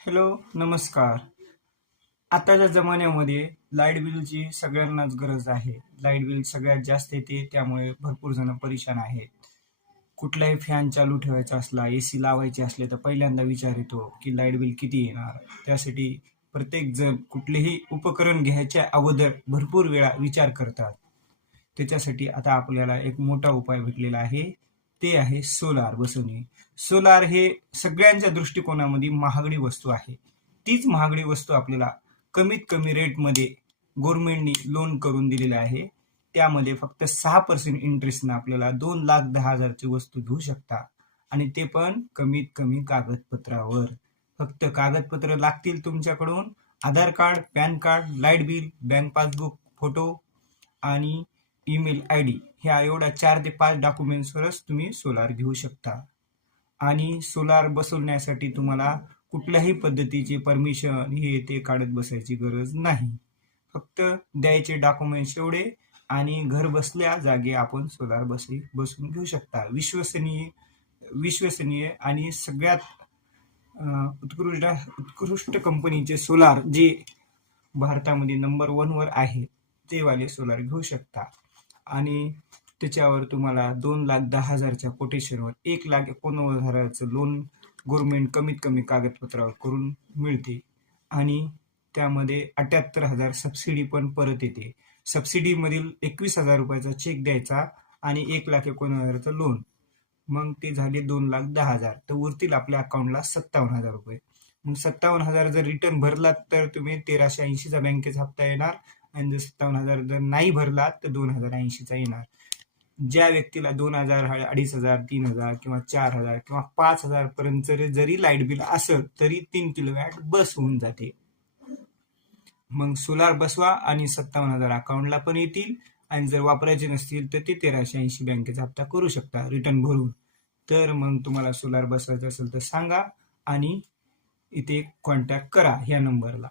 Hello, नमस्कार. आताच्या जमान्यामध्ये लाईट बिलची सगळ्यांनाच गरज आहे. लाईट बिल सगळ्यात जास्त येते, त्यामुळे भरपूर जण परेशान आहेत. कुठलाही फॅन चालू ठेवायचा असला, एसी लावायचे असले तर पहिल्यांदा विचार येतो की लाईट बिल किती येणार. त्यासाठी प्रत्येक जण कुठलेही उपकरण घ्यायच्या अगोदर भरपूर वेळा विचार करतात. त्याच्यासाठी आता आपल्याला एक मोठा उपाय भेटलेला आहे, ते आहे सोलार बसवणे. सोलार हे सगळ्यांच्या दृष्टिकोनामध्ये महागडी वस्तू आहे. तीच महागडी वस्तू आपल्याला कमीत कमी रेटमध्ये गव्हर्नमेंटनी लोन करून दिलेलं आहे. त्यामध्ये फक्त 6% इंटरेस्टनं आपल्याला 2,10,000ची वस्तू घेऊ शकता, आणि ते पण कमीत कमी कागदपत्रावर. फक्त कागदपत्र लागतील तुमच्याकडून: Aadhaar card, PAN card, light bill, bank passbook, photo आणि ईमेल आय डी. ह्या एवढ्या 4 ते 5 डॉक्युमेंट्सवरच तुम्ही सोलार घेऊ शकता. आणि सोलार बसवण्यासाठी तुम्हाला कुठल्याही पद्धतीची परमिशन हे ते काढत बसायची गरज नाही. फक्त द्यायचे डॉक्युमेंट्स एवढे, आणि घर बसल्या जागी आपण सोलार बसवून घेऊ शकता. विश्वसनीय आणि सगळ्यात उत्कृष्ट कंपनीचे सोलार जे भारतामध्ये नंबर 1 वर आहे, ते वाले सोलार घेऊ शकता. आणि त्याच्यावर तुम्हाला 2,10,000च्या कोटेशनवर 1,89,000चं लोन गव्हर्नमेंट कमीत कमी कागदपत्रावर करून मिळते. आणि त्यामध्ये 78,000 सबसिडी पण परत येते. सबसिडीमधील 21,000 रुपयाचा चेक द्यायचा आणि 1,89,000चं लोन. मग ते झाले 2,10,000. तर उरतील आपल्या अकाउंटला 57,000 रुपये. मग 57,000 जर रिटर्न भरलात तर तुम्ही 1,380चा बँकेचा हप्ता येणार, आणि जर 57,000 जर नाही भरलात तर 2,080चा येणार. ज्या व्यक्तीला 2,000, 2,500, 3,000 किंवा 4,000 किंवा 5,000 पर्यंत जरी लाईट बिल असेल तरी 3 किलोवॅट बस होऊन जाते. मग सोलार बसवा आणि 57,000 अकाउंटला पण येतील, आणि जर वापरायचे नसतील तर ते 1,380 बँकेचा हप्ता करू शकता रिटर्न भरून. तर मग तुम्हाला सोलार बसवायचं असेल तर सांगा, आणि इथे कॉन्टॅक्ट करा ह्या नंबरला.